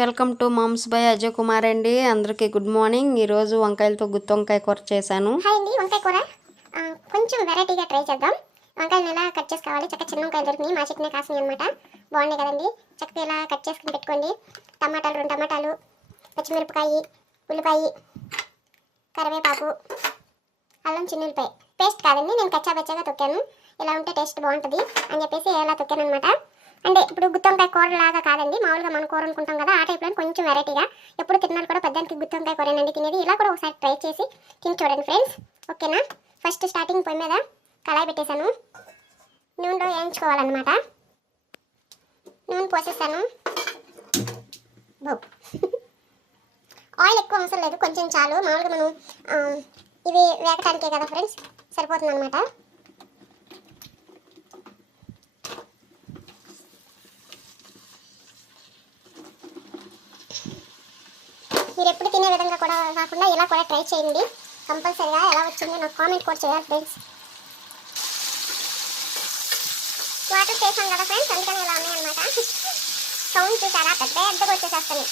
Welcome to moms by Ajay Kumar అండి. అందరికీ good morning. ఈరోజు వంకాయలతో గుత్తి వంకాయ కూర చేశాను. హాయ్ అండి, వంకాయ కూర కొంచెం వెరైటీగా ట్రై చేద్దాం. వంకాయలు ఎలా కట్ చేసుకోవాలి? చక్కగా చిన్న వంకాయలు దొరికినాయి, మా చెట్టునే కాసినాయి అనమాట. బాగున్నాయి కదండి. చక్కగా ఇలా కట్ చేసుకుని పెట్టుకోండి. టమాటాలు 2 టమాటాలు, పచ్చిమిరపకాయ, ఉల్లిపాయ, కరివేపాకు, అల్లం చిన్నులపాయ పేస్ట్ కాదండి, నేను కచ్చాబచ్చాగా తొక్కాను. ఇలా ఉంటే టేస్ట్ బాగుంటుంది అని చెప్పేసి ఎలా తొక్కాను అనమాట. అంటే ఇప్పుడు గుత్తి వంకాయ కూర లాగా కాదండి, మామూలుగా మనం కూర అనుకుంటాం కదా, ఆ టైప్లో కొంచెం వెరైటీగా. ఎప్పుడు తిన్నాను కూడా పెద్దానికి గుత్తి వంకాయ కూరేనండి తినేది. ఇలా కూడా ఒకసారి ట్రై చేసి తిని చూడండి ఫ్రెండ్స్, ఓకేనా? ఫస్ట్ స్టార్టింగ్ పొయ్యి మీద కళాయి పెట్టేశాను, నూనెలో వేయించుకోవాలన్నమాట. నూనె పోసేసాను. ఆయిల్ ఎక్కువ అవసరం లేదు, కొంచెం చాలు. మామూలుగా మనం ఇవి వేగటానికే కదా ఫ్రెండ్స్, సరిపోతుంది అనమాట. మీరు ఎప్పుడు తినే విధంగా కూడా కాకుండా ఇలా కూడా ట్రై చేయండి. కంపల్సరీగా ఎలా వచ్చిందో నాకు కామెంట్ కూడా చేయాలి ఫ్రెండ్స్. వాటర్ చేసాం కదా ఫ్రెండ్స్, అందుకని ఇలా ఉన్నాయన్నమాట. సౌండ్ చూసారా, పెద్దగా వచ్చేసేస్తాను.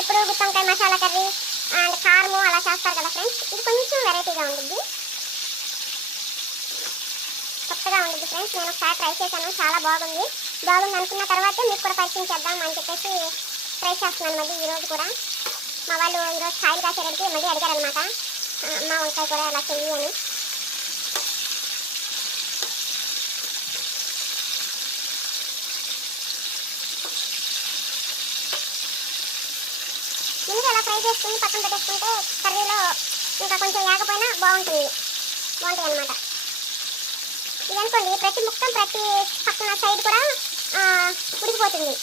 ఇప్పుడు గుత్తి వంకాయ మసాలా కర్రీ అండ్ కారము అలా చేస్తారు కదా ఫ్రెండ్స్, ఇది కొంచెం వెరైటీగా ఉంటుంది, కొత్తగా ఉంటుంది ఫ్రెండ్స్. నేను ఒకసారి ట్రై చేశాను, చాలా బాగుంది అనుకున్న తర్వాత మీకు కూడా పరిచయం చేద్దాం అని చెప్పేసి ట్రై చేస్తున్నాను. మళ్ళీ ఈరోజు కూడా మా వాళ్ళు ఈరోజు కాయలు కాసేసరికి మళ్ళీ అడిగారనమాట, అమ్మ వంకాయ కూర అలా చెయ్యి అని. ముందు అలా ఫ్రై చేసుకుని పక్కన పెట్టేసుకుంటే కర్రీలో ఇంకా కొంచెం వేగపోయినా బాగుంటుంది అనమాట. ఇది అనుకోండి, ప్రతి ముక్క ప్రతి పక్కన సైడ్ కూడా ఉడికిపోతుంది.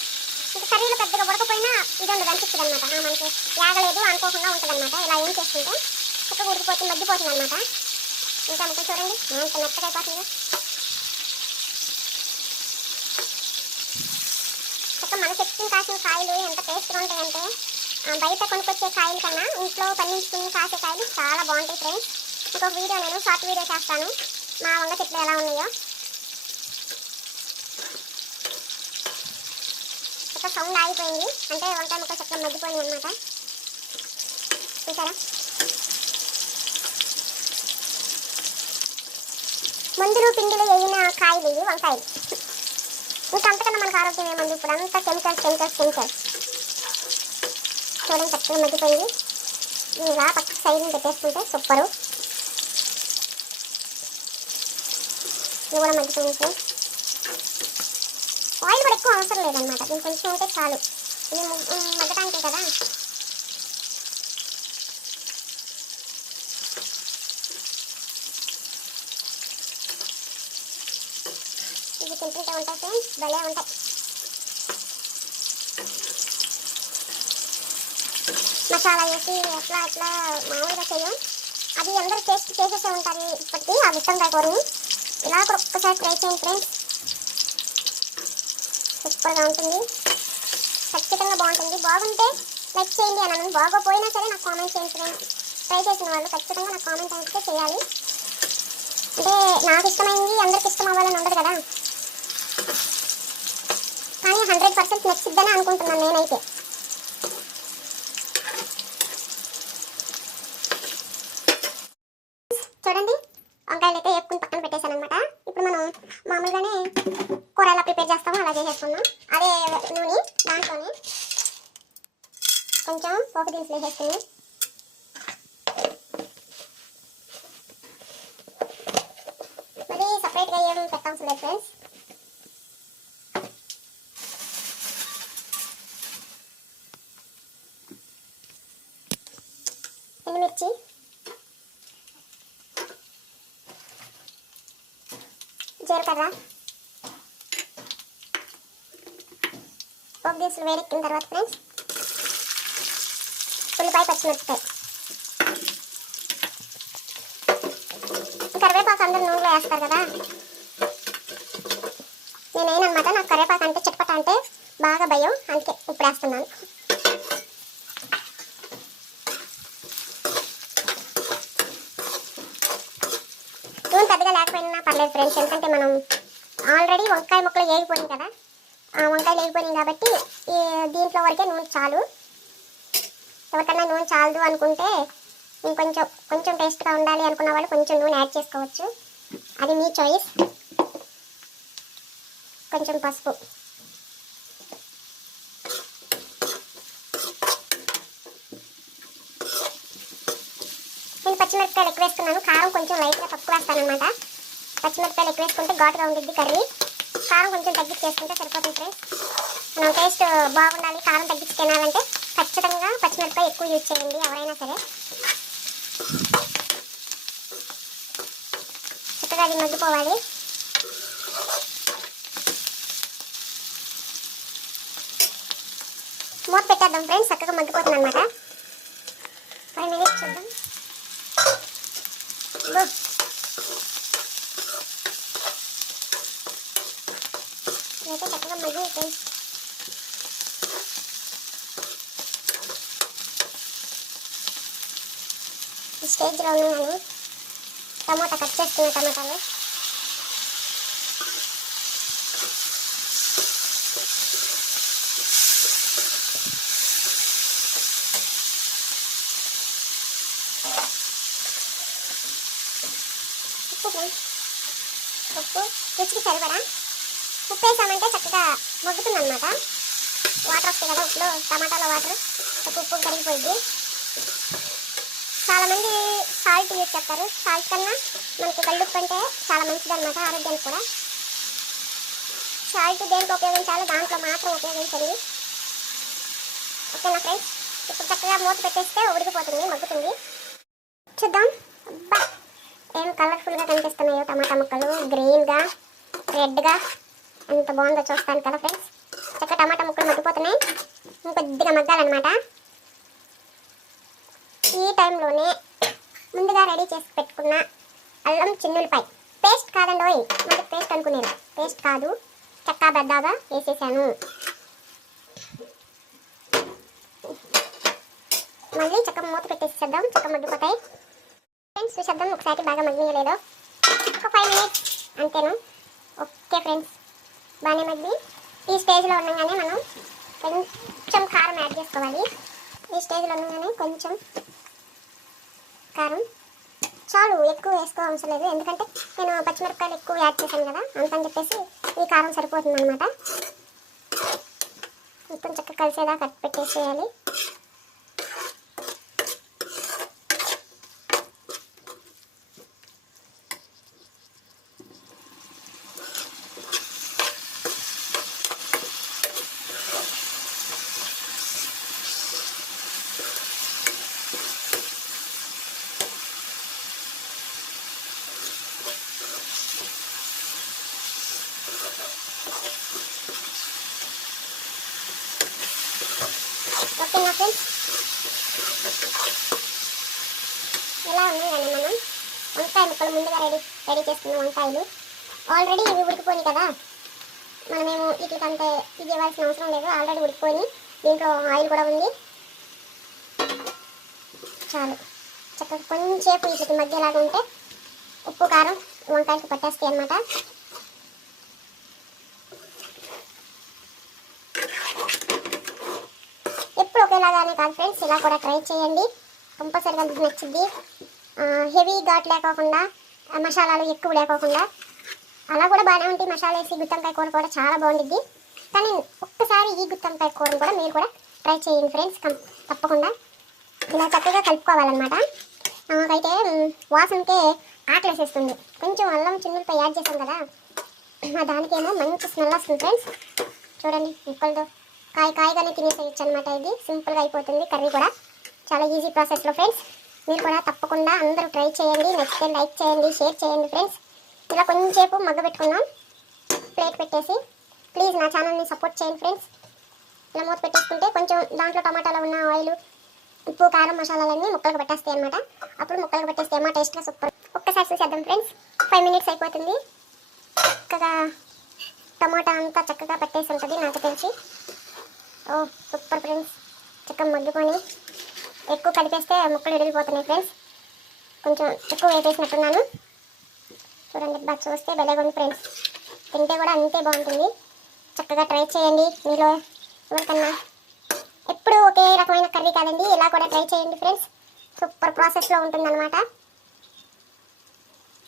ఇంకా కర్రీలో పెద్దగా ఉడకపోయినా ఇది ఉండదు అనిపిస్తుంది అనమాట, మనకి వేగలేదు అనుకోకుండా ఉంటుంది అనమాట. ఇలా ఏం చేసుకుంటే చక్కగా ఉడికిపోతుంది, మగ్గిపోతుంది అనమాట. ఇంకా ముక్క చూడండి ఎంత మెత్తగా అయిపోతుంది. చక్కగా మన చెట్టుని కాసిన కాయలు ఎంత టేస్ట్గా ఉంటాయంటే బయట కొనుక్కొచ్చే కాయల కన్నా ఇంట్లో పండించుకుని కాసే కాయలు చాలా బాగుంటాయి ఫ్రెండ్స్. ఇంకొక వీడియో నేను షార్ట్ వీడియో చేస్తాను మా వంగ చెట్లు ఎలా ఉన్నాయో. చక్కగా సౌండ్ ఆగిపోయింది అంటే వంకాయ ముక్క చక్కగా మగ్గిపోయింది అనమాట. చూసారా, మందులు పిండిలు వేయిన కాయలు ఇవి వంకాయలు. ఇంకా అంతకన్నా మనకు ఆరోగ్యం ఏమంది, ఇప్పుడు అంతా కెమికల్స్. చూడండి చక్కగా మగ్గిపోయింది. ఇలా పక్కకు సైడ్ని పెట్టేసుకుంటే సూపరు. ఇది కూడా మగ్గిపోయింది. ఆయిల్ కూడా ఎక్కువ అవసరం లేదనమాట, దీనికి కొంచెం ఉంటే చాలు. ఇది మగ్గటానికే కదా. ఇది తింటుంటే ఉంటాయి ఫ్రెండ్స్, భలే ఉంటాయి. మసాలా వేసి ఎట్లా మామూలుగా చేయం, అది అందరూ టేస్ట్ చేసేసే ఉంటారు ఇప్పటికీ ఆ గుత్తి వంకాయ కూరని. ఇలా కూడా ఒక్కసారి ట్రై చేయండి ఫ్రెండ్స్, సూపర్గా ఉంటుంది, ఖచ్చితంగా బాగుంటుంది. బాగుంటే లైక్ చేయండి అన్నాను, బాగోపోయినా సరే నాకు కామెంట్ చేయండి ఫ్రెండ్స్. ట్రై చేసిన వాళ్ళు ఖచ్చితంగా నాకు కామెంట్ అయితే చేయాలి. అంటే నాకు ఇష్టమైంది అందరికి ఇష్టం అవ్వాలని ఉండదు కదా, కానీ 100% నచ్చిద్దని అనుకుంటున్నాను నేనైతే. చూడండి వంకాయలు అయితే వేపుకుని పక్కన పెట్టేశాను అనమాట. ఇప్పుడు మనం మామూలుగానే కూర ఎలా ప్రిపేర్ చేస్తామో అలా చేసేసుకున్నాం. అదే నూనె, దాంట్లోనే కొంచెం పోపు దినుసులు వేసేసుకుని మరి సపరేట్గా ఏం పెట్టాల్సి లేదు ఫ్రెండ్స్. ఎండుమిర్చి, జీలకర్ర, పోపు దినుసులు వేడెక్కిన తర్వాత ఫ్రెండ్స్ ఉల్లిపాయ, పచ్చిమిరపకాయ, కరివేపాకు అందరూ నూనెలో వేస్తారు కదా, నేనేనమాట. నాకు కరివేపాకు అంటే చిటపట అంటే బాగా భయం, అందుకే ఇప్పుడు వేస్తున్నాను. నూనె పెద్దగా లేకపోతే వేగకపోయినా పర్లేదు ఫ్రెండ్స్, ఎందుకంటే మనం ఆల్రెడీ వంకాయ ముక్కలు వేగిపోయినాయి కదా, వంకాయలు వేగిపోయినాయి కాబట్టి దీంట్లో వరకే నూనె చాలు. ఎవరికన్నా నూనె చాలదు అనుకుంటే కొంచెం టేస్ట్గా ఉండాలి అనుకున్న వాళ్ళు కొంచెం నూనె యాడ్ చేసుకోవచ్చు, అది మీ చాయిస్. కొంచెం పసుపు, నేను పచ్చిమిరపకాయలు ఎక్కువ వేసుకున్నాను, కారం కొంచెం లైట్గా తక్కువ వేస్తాను అనమాట. పచ్చిమిరపకాయలు ఎక్కువ వేసుకుంటే ఘాటుగా ఉంటుంది కర్రీ, కారం కొంచెం తగ్గించి వేసుకుంటే సరిపోతుంది ఫ్రెండ్స్. మనం టేస్ట్ బాగుండాలి, కారం తగ్గించి తినాలంటే ఖచ్చితంగా పచ్చిమిరపకాయ ఎక్కువ యూజ్ చేయండి ఎవరైనా సరే. చక్కగా అది మగ్గిపోవాలి. మూత పెట్టేద్దాం ఫ్రెండ్స్, చక్కగా మగ్గిపోతుంది అనమాట. 5 minutes చూద్దాం. అయితే చక్కగా మగ్గి ఫ్రెండ్స్. ఈ స్టేజ్లో నేను టమాటా కట్ చేసుకున్న టమాటాలు ఉప్పు రుచికి సరిపడా ఉప్పు వేసామంటే చక్కగా మగ్గుతుంది అనమాట. వాటర్ వస్తాయి కదా ఉప్పులో, టమాటాలో వాటర్ ఉప్పు కరిగిపోయింది. చాలామంది సాల్ట్ యూజ్ చేస్తారు, సాల్ట్ కన్నా మనకి కళ్ళుప్పు అంటే చాలా మంచిది అనమాట ఆరోగ్యానికి కూడా. సాల్ట్ దేనికి ఉపయోగించాలో దాంట్లో మాత్రం ఉపయోగించండి, ఓకేనా ఫ్రెండ్స్. ఇప్పుడు చక్కగా మూత పెట్టేస్తే ఉడికిపోతుంది, మగ్గుతుంది. చూద్దాం. అబ్బా ఏం కలర్ఫుల్గా కనిపిస్తున్నాయో టమాటా ముక్కలు, గ్రీన్గా రెడ్గా, ఎంత బాగుందో చూస్తాను కదా ఫ్రెండ్స్. చక్కగా టమాటా ముక్కలు మగ్గిపోతున్నాయి, ఇంకొద్దిగా మగ్గాలన్నమాట. ఈ టైంలోనే ముందుగా రెడీ చేసి పెట్టుకున్న అల్లం చిన్నులపాయ పేస్ట్ కాదండి, మరి పేస్ట్ అనుకునేది, పేస్ట్ కాదు, చక్కా బద్దాగా వేసేసాను. మళ్ళీ చక్కగా మూత పెట్టేసేద్దాం, చక్కగా మగ్గిపోతాయి ఫ్రెండ్స్. చూసేద్దాం ఒకసారి బాగా మగ్గియలేదో. ఒక 5 minutes అంతేను. ఓకే ఫ్రెండ్స్, బాగానే మగ్గి. ఈ స్టేజ్లో ఉండగానే మనం కొంచెం కారం యాడ్ చేసుకోవాలి. ఈ స్టేజ్లో ఉండగానే కొంచెం కారం చాలు, ఎక్కువ వేసుకో అవసరం లేదు, ఎందుకంటే నేను పచ్చిమిరపకాయలు ఎక్కువ యాడ్ చేశాను కదా, అందుకని చెప్పేసి ఈ కారం సరిపోతుంది అనమాట. మొత్తం చక్కగా కలిసేదా కట్ పెట్టేసేయాలి. ఓకేనా ఫ్రెండ్స్, ఇలా ఉన్నాయండి మనం వంకాయ ముక్కలు ముందుగా రెడీ చేసుకున్న వంకాయలు. ఆల్రెడీ ఇవి ఉడికిపోయి కదా, మనమేమో వీటికంటే ఇది ఇవ్వాల్సిన అవసరం లేదు, ఆల్రెడీ ఉడికిపోయి దీంట్లో ఆయిల్ కూడా ఉంది. చాలు, చక్కగా కొంచెంసేపు వీటికి మధ్యలాగా ఉంటే ఉప్పు కారం వంకాయకి పట్టేస్తాయి అన్నమాట. ఎప్పుడు ఒకేలాగానే కాదు ఫ్రెండ్స్, ఇలా కూడా ట్రై చేయండి, కంపల్సరీగా నచ్చింది. హెవీ ఘాట్ లేకోకుండా, మసాలాలు ఎక్కువ లేకోకుండా అలా కూడా బాగానే ఉంటాయి. మసాలా వేసి గుత్తంకాయ కూర కూడా చాలా బాగుంటుంది. కానీ ఒక్కసారి ఈ గుత్తంకాయ కూరను కూడా మీరు కూడా ట్రై చేయండి ఫ్రెండ్స్, తప్పకుండా. ఇలా చక్కగా కలుపుకోవాలన్నమాట. నాకైతే వాసనకే ఆకలి వేసేస్తుంది. కొంచెం అల్లం చిన్నులపై యాడ్ చేసాం కదా, దానికేమో మంచి స్మెల్ వస్తుంది ఫ్రెండ్స్. చూడండి ముక్కలతో కాయగానే తినేసేయచ్చు అనమాట. ఇది సింపుల్గా అయిపోతుంది కర్రీ కూడా, చాలా ఈజీ ప్రాసెస్లో ఫ్రెండ్స్. మీరు కూడా తప్పకుండా అందరూ ట్రై చేయండి, నచ్చితే లైక్ చేయండి, షేర్ చేయండి ఫ్రెండ్స్. ఇలా కొంచెంసేపు మగ్గబెట్టుకున్నాం ప్లేట్ పెట్టేసి. ప్లీజ్ నా ఛానల్ని సపోర్ట్ చేయండి ఫ్రెండ్స్. ఇలా మూత పెట్టేసుకుంటే కొంచెం దాంట్లో టమాటాలో ఉన్న ఆయిల్, ఉప్పు కారం మసాలాలన్నీ ముక్కలకు పెట్టేస్తాయి అనమాట. అప్పుడు ముక్కలకు పెట్టేస్తే ఏమో టేస్ట్గా సూపర్. ఒక్కసారి చూసేద్దాం ఫ్రెండ్స్. 5 minutes అయిపోతుంది. చక్కగా టమాటా అంతా చక్కగా పెట్టేసి ఉంటుంది నాకు తెలిసి. ఓ సూపర్ ఫ్రెండ్స్, చక్కగా మగ్గిపోయి. ఎక్కువ కలిపేస్తే ముక్కలు విడిగిపోతున్నాయి ఫ్రెండ్స్, కొంచెం ఎక్కువ వేసేసినట్టున్నాను. చూడండి బాగా చూస్తే భలేగా ఉంది ఫ్రెండ్స్. తింటే కూడా అంతే బాగుంటుంది. చక్కగా ట్రై చేయండి. మీలో ఎవరికన్నా ఎప్పుడు ఒకే రకమైన కర్రీ కాదండి, ఇలా కూడా ట్రై చేయండి ఫ్రెండ్స్. సూపర్ ప్రాసెస్లో ఉంటుందన్నమాట.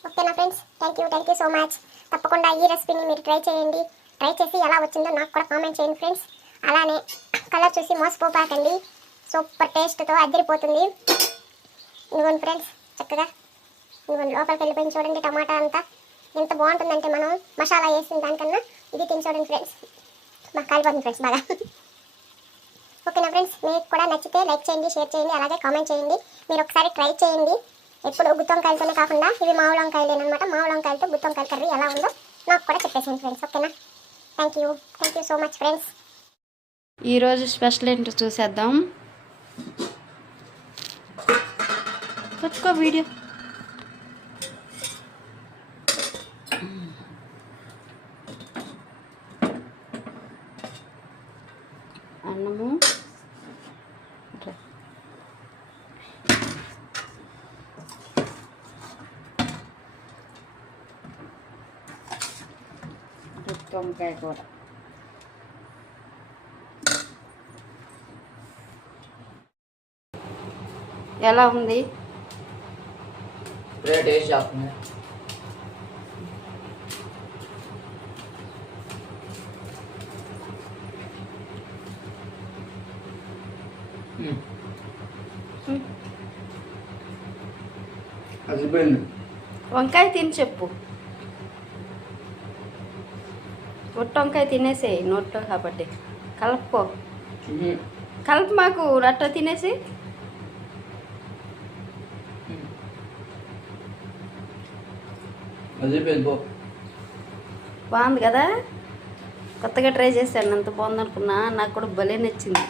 ఓకేనా friends, thank you so much. తప్పకుండా ఈ రెసిపీని మీరు ట్రై చేయండి. ట్రై చేసి ఎలా వచ్చిందో నాకు కూడా కామెంట్ చేయండి ఫ్రెండ్స్. అలానే కలర్ చూసి మోసపోపాకండి, సూపర్ టేస్ట్తో అదిరిపోతుంది. ఇదిగోండి ఫ్రెండ్స్, చక్కగా ఇదిగోండి లోపలికి వెళ్ళిపోయింది చూడండి. టమాటా అంతా ఎంత బాగుంటుందంటే మనం మసాలా వేసిన దానికన్నా ఇది తిని చూడండి ఫ్రెండ్స్. మాకు కాలిపోతుంది ఫ్రెండ్స్ బాగా. ఓకేనా ఫ్రెండ్స్, మీకు కూడా నచ్చితే లైక్ చేయండి, షేర్ చేయండి, అలాగే కామెంట్ చేయండి. మీరు ఒకసారి ట్రై చేయండి. ఎప్పుడు గుత్తి వంకాయలతోనే కాకుండా ఇవి మామూలు వంకాయలేనమాట. మామూలు వంకాయలతో గుత్తి వంకాయ కర్రీ ఎలా ఉందో నాకు కూడా చెప్పేసాను ఫ్రెండ్స్. ఓకేనా, thank you so much friends. ఈరోజు స్పెషల్ ఏంటో చూసేద్దాం. పట్టుకో వీడియో. అన్నము, గుత్తి వంకాయ కూర. ఎలా ఉంది? టేస్ట్ చేస్తుంది. అదిపోయింది. వంకాయ తిని చెప్పు. ఒట్టు వంకాయ తినేసేయి నోట్లో కాబట్టి. కలుపుకో, కలుపు మాకు రట్ట తినేసి. బాగుంది కదా, కొత్తగా ట్రై చేశాను. అంత బాగుంది అనుకున్నా, నాకు కూడా భలే నచ్చింది.